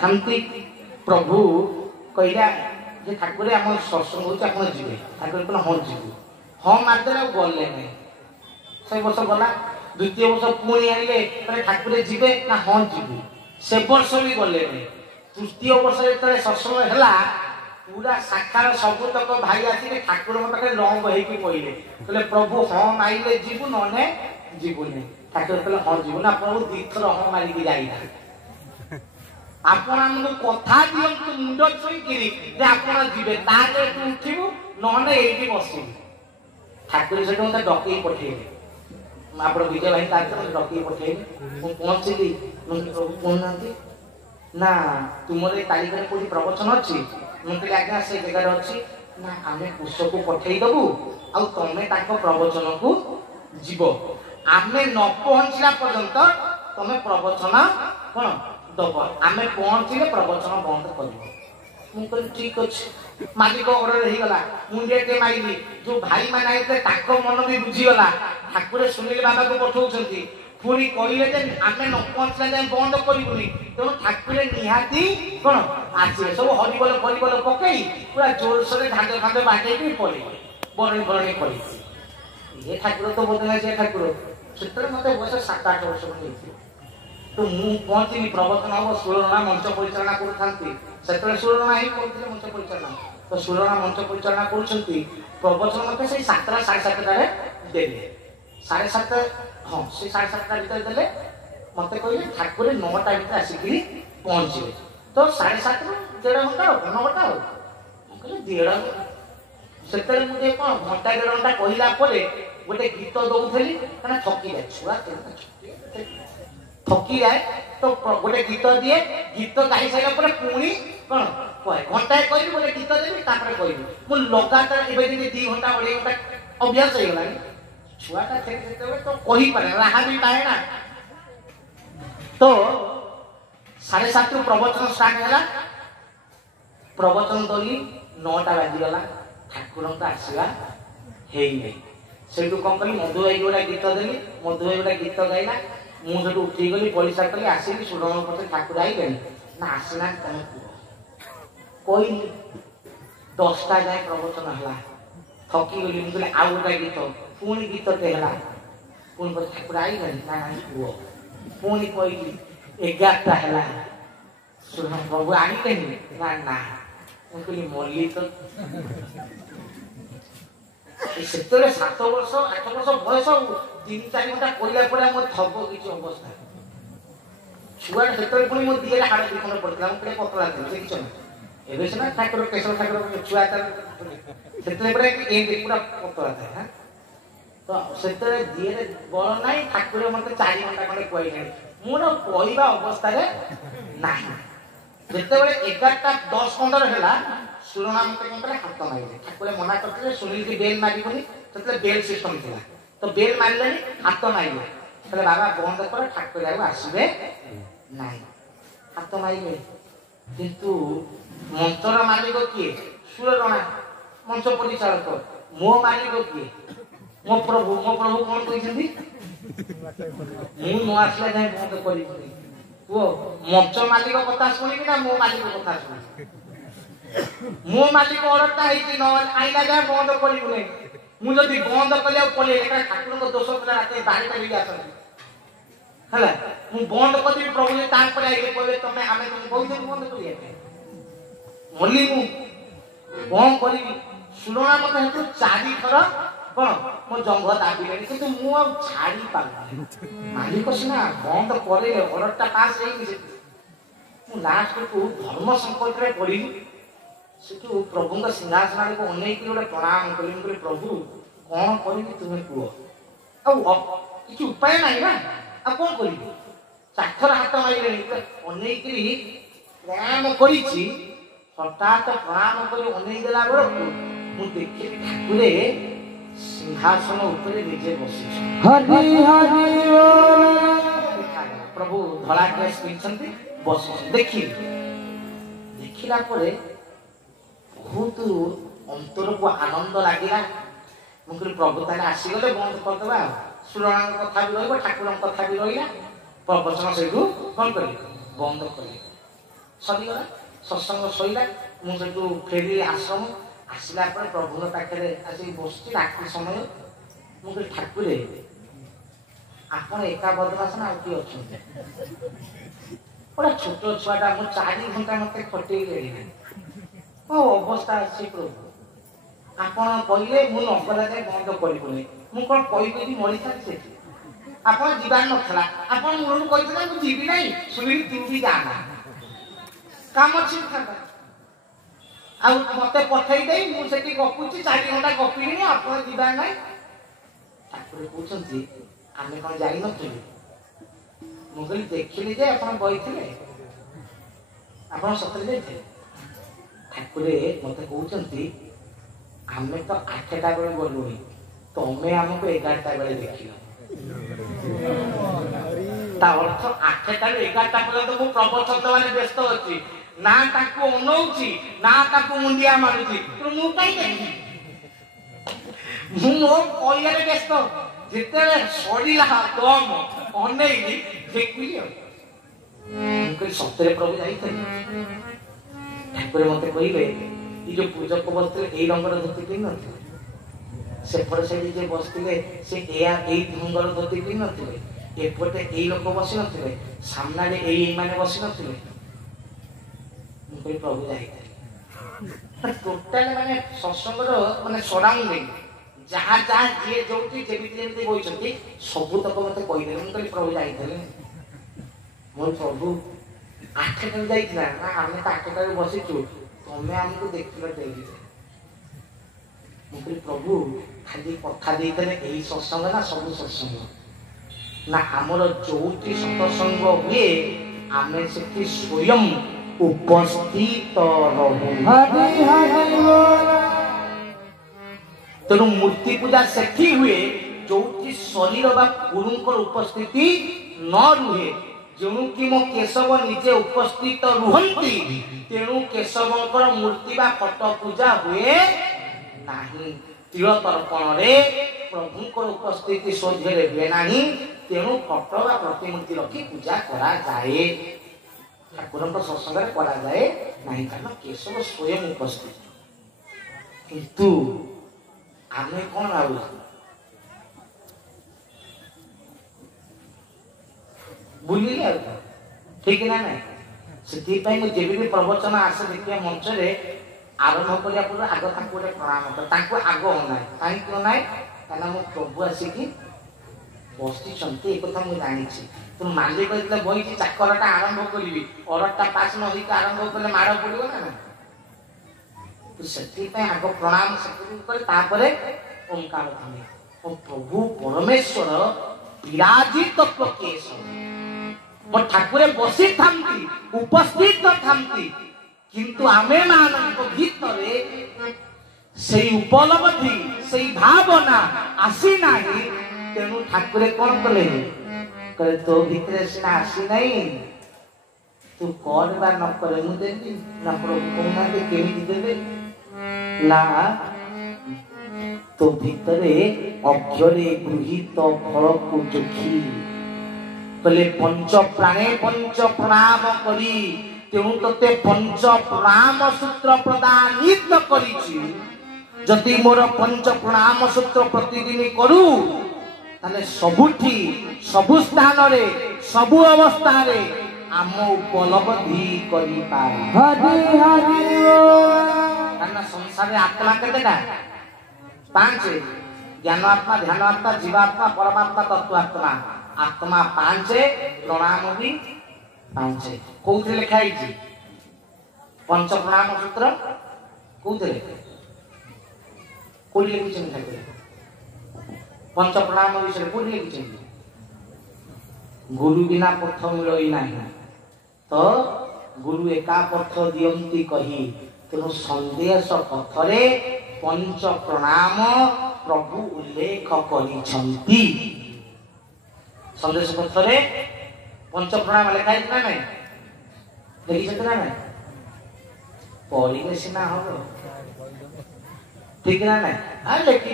ଯାଇଥାନ୍ତି प्रभु कहला जे ठाकुर आम सत्संग हो जी ठाकुर कहला हाँ जीवु हाँ मारदेले गले नहीं से वर्ष गला द्वितीय वर्ष पुणी आइले कहले ठाकुर जीवे ना हाँ जीवु से वर्ष भी गले नहीं तृतीय वर्ष जो सत्संग है पूरा शाखार सबुतक भाई आसिके ठाकुर पाखे लंग होइकी कहले कहले प्रभु हाँ माइले जीवु नने जीवुनी ठाकुर कहले हाँ जीवुनी आपन दीथर हाँ मारिकी जाइना आपण हमको कथा दियंतु मुंड छुईकिरी जे आपण जीवे ताले तू उठिबु नने एठी बसिबु ठाकुर सेठो मते डकई पठेइले आपण विजय भाई ताले डकई पठेइले मु पहुंचली प्रभु कहनांती ना तुमरे तालिका रे कोठी प्रवचन अछि मुझे आज्ञा से जगह अच्छी ना आम पुष्प को पठे दबु आ तमें प्रवचन को जीव आम न पहुँचला पर्यंत तमें प्रवचन कौन दब आम पहुँचले प्रवचन बंद कर ठीक अच्छे मालिक ऑर्डर हो गला मुंडिया माइली जो भाई मैंने आते मन भी बुझीगला ठाकुर सुनील बाबा को पठाऊँ पुणी कहले आम न पहुँचला जाए बंद करूनी तेणु ठाकुर निहाती कौन आसवे सब हरिबल फरिबल पकई पूरा जोरसोर धांधे फांधे बाटे पड़े बरणी बरणी पड़ी ये ठाकुर तो बोधे से ठाकुर से मत बयस 7-8 वर्ष तो मुझे पहुँचनी प्रवचन हम 16 मंच परिचालना कर 16 ही करते मंच परिचालना तो 16 मंच परिचालना कर प्रवचन मत से 7टा 7:30 देवे 7:30 हाँ से 7:30 भर देले मत कहले ठाकुर 9टा भर आसिक पहुँचे तो 7:30 1.5 घंटा 9 घंटा कहले 1.5 से मुझे कौन घंटा 1.5 घंटा कहला गोटे गीत दौली क्या थकी जाए छुआ थकी जाए तो गोटे गीत दिए गीत गाई सारा पुणी कौन कहे घंटाए कह गोटे गीत देवी कहबी मुझे लगातार एवं 2 घंटा 2.5 घंटा अभ्यास हो गला छुआटा तो कही पारे राहा भी पाए ना तो 7:30 प्रवचन स्टार्ट है प्रवचन दली 9टा बाजीगला ठाकुर आसवा है से कौन कली मधु भाई गोटे गीत देली मधु भाई गोटे गीत गाइला मुझे उठी गली परिसा कली आसिक सुरण पचे ठाकुर आई ना आसना तुम कोई 10टा जाए प्रवचन है थकी गली मुझे आउ गोटे गीत पुणी गीतटे है पुणी पचे ठाकुर आई ना कह पुणी कहली 11टा है सुरण प्रभु आने ना ना कहली मल्ली तो से 7 वर्ष 8 वर्ष बयस 3-4 घंटा कहला पड़े मोर थब किसी अवस्था छुआ से पुणी मो दिए हाड़ 2 खंड पड़ता मुझे पतला थी किसी ना एवं सीना ठाकुर केशव ठाकुर छुआ से पूरा पतला था तो से दिए बल ना ठाकुर मत 4 घंटा खंडे कहले मोर कहवा अवस्था ना जिते 11:10 है सुरणा मत कौन हाथ मारे ठाकुर मना करते सुनील की बेल मारिबनी तो बेल सिस्टम थी तो बेल मारे हाथ मारे तो बाबा बंद कर ठाकुर आसवे ना हाथ मारे किंतु मंचर मालिक किए सुरणा मंच परिचालक मो मालिक किए मो प्रभु कौन कहते मु आसला जाए बंद कर मंच मालिक कथा शुणी ना मो मालिक कथा शुणी मो मालिक ऑर्डरटा न आईला जाए बंद करूँ मुझे बंद कले पड़े ठाकुर दोष पड़ा रात 12टा भी आसला है बंद करी प्रभु आइले कहले तुम्हें आम तुम कही बंद कर मल्ली कौन करी सुणा मत हेतु 4 थर कौन मो जंग दाबिले कि मुझे छाड़ी पार मालिक सीना बंद करे ऑर्डरटा पास हो लास्ट को धर्म संकट में पड़ी सेठू प्रभु सिंहासन को अनेक गोटे प्रणाम करी प्रभु कौन करी तुम्हें कह कि उपाय ना ना आ कौन कर 4 थर हाथ मारे अनेक प्रणाम कर हठात प्रणाम कर अनेक देला बेलू मुझे देखी ठाकुर सिंहासन उपर निजे बस प्रभु धला ड्रेस पिंधि बस देखला बहुत अंतर को आनंद लगे मुझे प्रभु ताले आसीगले बंद करदे सुरणा कथा भी ठाकुर कथा भी रहा प्रवचन से कौन कर बंद कर सरीगला सत्संग सईला मुझे फेरी आश्रम आसला प्रभु पाखे आस बस राति समय मुझे ठाकुर आप एका बदमाश ना किए अच्छा गोटे छोट छुआटा मुझे 4 घंटा मत खटे कौ अवस्था अच्छे प्रभु आपड़ कहले मुझे नगला जाए बंद करनी मुझे कौन कही मरी था आप जीवार नाला आप मूल कही मुझे जीवी ना शुणी तू भी जाना काम अच्छी मत पठे दे मुझे गपुची 4 घंटा गपिनी आप जीवार ना ठाकुर कहते आम कौन जान मुझे देखिली जे आप बही थे आप सतरे जाइए ठाकुर मत कहते आम तो 8टा बेले गलु तुम्हें आमको 11टा बेले देख अर्थ 8टा 11टा बेले तो मुझे प्रवचन देवाने व्यस्त अच्छी ना अनौची ना मुंडिया मारुची मु कहीं कहने व्यस्त जिते सड़ीला दम अनैली देखी सतरे प्रभु जाइए ठाकुर मत कहले ये जो पूजक बसते यही रंगर धोती पिंध नथिले सेपटे साइड जे बसते से रंगर धोती पिंध नथिले एपटे यही लोक बसी नथिले सामना यही माने बसी नथिले प्रभु जाइए टोटाल माने सत्संग माने सराउंडिंग जहाँ जहाँ जी जो जमी बही सबू तक मत कहीदे मुझे प्रभु जाइए मोर प्रभु 8टा जाइए ना आम तो 8टा बसीचु तुम्हें आमको देख मुझे प्रभु खाली कथा देते यही सत्संग ना सब सत्संग ना आमर जो सत्संग हुए आम से स्वयं उपस्थित रहू तेणु मूर्ति पूजा से हुए जो शरीर बा गुरुंकर उपस्थिति न रुहे जो कि मो केशव निजे उपस्थित रुहंती तेणु केशवंकर मूर्ति बा फट पूजा हुए नाही तिल तर्पण रे प्रभुंकर उपस्थिति सोझे हुए नाही तेणु फट बा प्रतिमूर्ति रखी पूजा करा जाए ठाकुर सत्संग करा जाए नहीं कारण केशव स्वयं उपस्थित किंतु आम कौन भाव बुझे ठीक ना ना से जब भी प्रवचन आसे देखिए मंच में आरंभ करा पूर्व आग गोटे प्रणाम कर आग होना कहीं होना कहीं मो प्रभु आसिक बसी एक मुझे जानी तुम मालिक बही चाकरटा आरंभ करी अरटा पास न आरंभ कले माड़ पड़ो ना से आग प्रणाम ओंकार ध्वनि प्रभु परमेश्वर विराजित ठाकुर बसी था उपस्थित था किंतु आमे मानक भितरे से उपलब्धि से भावना आसी ना तेणु ठाकुर कौन कले कहे तो भितर सीना आसी ना तू कौन बार न करे मुझे ना प्रभु कहना केमी देवे ना तो भितरे अक्षरे गृहीत फल को चोखी कले पंच प्राणे पंच प्रणाम करी तेणु तते पंच प्रणाम सूत्र प्रदानित करिछि जदि मोर पंच प्रणाम सूत्र प्रतिदिन करू ताले सबुठी सबु स्थान रे सबु अवस्था रे आम उपलब्धि करि पारा हरि हरि कारण संसार आत्मा केतेटा 5 ज्ञान आत्मा ध्यान आत्मा जीवात्मा परमात्मा तत्व आत्मा आत्मा 5 प्रणाम भी 5 कोउथे लिखा है पंच प्रणाम सूत्र कोउथे कोडी लिखि ठाकुर पंच प्रणाम विषय कोडी लिखि गुरु बिना पथ मिलई नाही तो गुरु एका पथ दियंती कही तेणु संदेश पथरे पंच प्रणाम प्रभु उल्लेख करिछंती संदेश पथरे पंच प्रणाम लिखा है ना नहीं देखी ना नहीं पढ़े सीना हम ठीक ना नहीं हाँ लिखी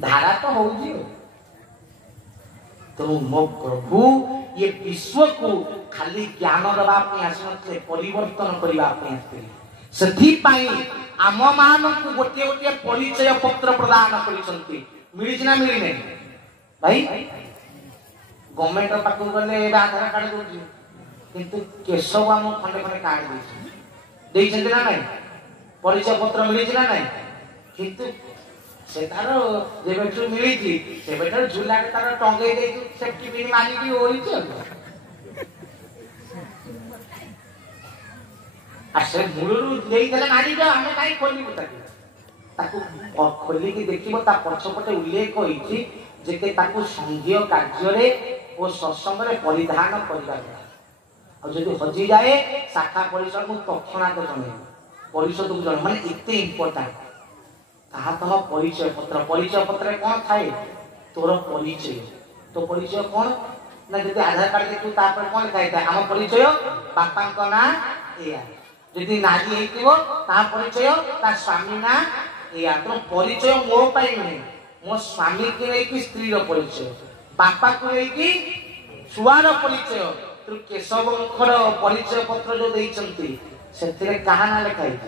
धारा तो हो तो मो प्रभु ये विश्व को खाली ज्ञान दवाई आसते परिवर्तन करने से आम मान को गोटे गोटे परिचय पत्र प्रदान कर मिलना मिलने भाई गवर्नमेंट पाक गले आधार कार्ड दूसरी किंतु केशव आम खंडे खंडे कार्ड देते ना नहीं परिचय पत्र मिलना ना किंतु से तार जेबेठू मिली से झूला तार टंगे सेफ्टी पिन मारिकी ओरी से मूलू मारिक आम कहीं खोलू खोलिकी देख पछपटे उल्लेख होती संघीय कार्य और सत्संग परिधान करवा हजि जाए शाखा परिषद को तत्णा जन परिषद को जन माने एत इम्पोर्टाट कहा तुम परिचय पत्र कौन थाए तोर परिचय तो परिचय कौन ना जब आधार कार्ड देखू कौन लिखाई आम परिचय बापा ना या जदि नारी होता परिचय ता स्वामी ना या तुम परिचय मो पाई नुहे मो स्वामी को लेकिन स्त्री परिचय बापा को लेकिन छुआर परिचय तो केशव परिचय पत्र जो देते से कहा ना लिखाई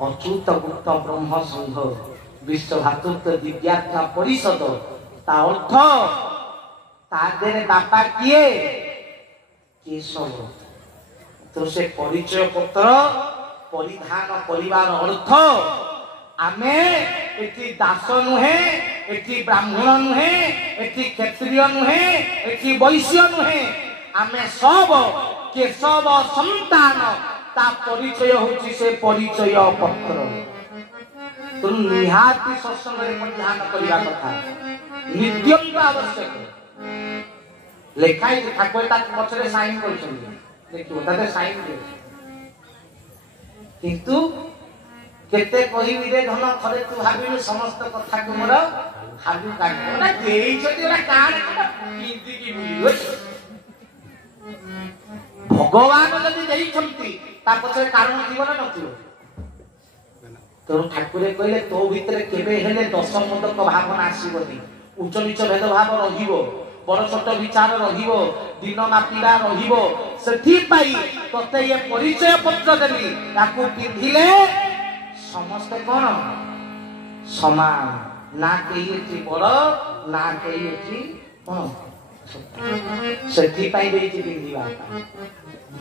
अच्युत गुप्त ब्रह्म संघ विश्व भातृत्व दिव्यात्मा परिषद ता अर्थ तादेरे बापा किए केशव तो से परिचय पत्र परिधान परिवार अर्थ आमे एठी दास नुहे एठी ब्राह्मण नुहे एठी क्षत्रिय नुहे एठी वैश्य नुहे आमे सब केशव संतान ता परिचय होची से परिचय पत्र तो निहाती सत्संग ध्यान करवा कथा नित्यंत आवश्यक लेखाई ठाकुर पछरे साइन कर देखिए ताते साइन दे किंतु केते कहिबी रे धन थरे तू भाबिलु समस्त कथा को मोर भाबी काट ना देई छथि ओरा कान किंती की मिलियो भगवान जदि देई छथि ता पछरे कारण जीवन नथियो तो ठाकुर कहले तो भितर केबे हेले दश मोदक भावना आसीबनी उच्च नीच भेद भाव रहिबो बड़ छोट विचार रहिबो दिन मापिला रहिबो सेठी पाई तते ये परिचय पत्र देली ताकू पिंधिले समस्त कोन समान ना केई एठी बड़ ना केई एठी कोन सेठी पाई देई पिंधिबा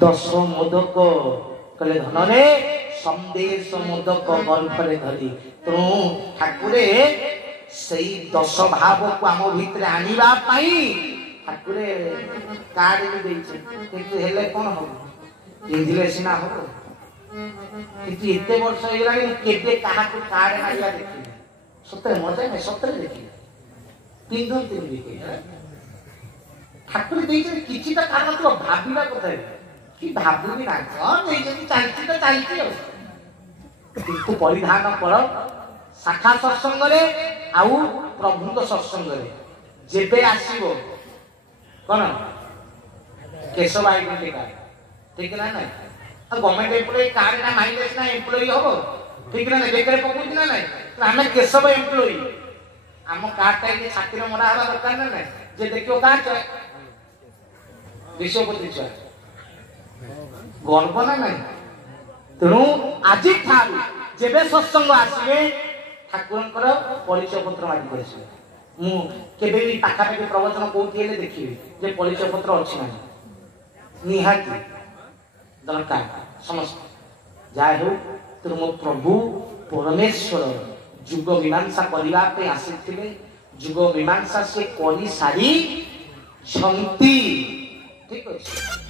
दश मोदक कले धन रे संदेश मोदक गर्भरे धरी तो ठाकुरे सही दश भाव को आम भितर आनिबा पाई ठाकुरे कार्ड भी देइछे किंतु हेले कोन हो पिंधिले सिना हो किंतु एते वर्ष हो गेलानी केबे काहा को कार्ड मारिया देखि सत्य मजा में सत्य देखि पिंधो तिन देखि ठाकुर देइछे किछि त कारण तो भाबिला कथा कि भाबुनी ना कोन देइछे चालती तो चालती हो किंतु परिधान कर शाखा सत्संग रे आउ प्रभु को सत्संग रे जेबे आसीबो कोन केशव आइडेंटिटी कार्ड ठीक ना नहीं गवर्नमेंट एम्प्लॉय कार्ड ना माइलेज ना एम्प्लॉय हो ठीक ना बेकर पकुछ ना नहीं तो हमें केशव एम्प्लॉय हम कार्ड टाइम के छाती रे मोरा हवा दरकार ना नहीं जे देखियो कार्ड विश्वपति छ गर्व ना नहीं तेणु आज ठारू जेबे सत्संग आसबे ठाकुरंकर परिचय पत्र मागी करसिबे मु केबे भी पाखा पाखी प्रवचन कोठी हेले देखिबे जे परिचय पत्र अछि ना निहाती दरकार समस्त जाय हो तो मो प्रभु परमेश्वर जुग मीमांसा करबा पे आसीथिले जुग मीमांसा से करी सारी छंती ठीक अछि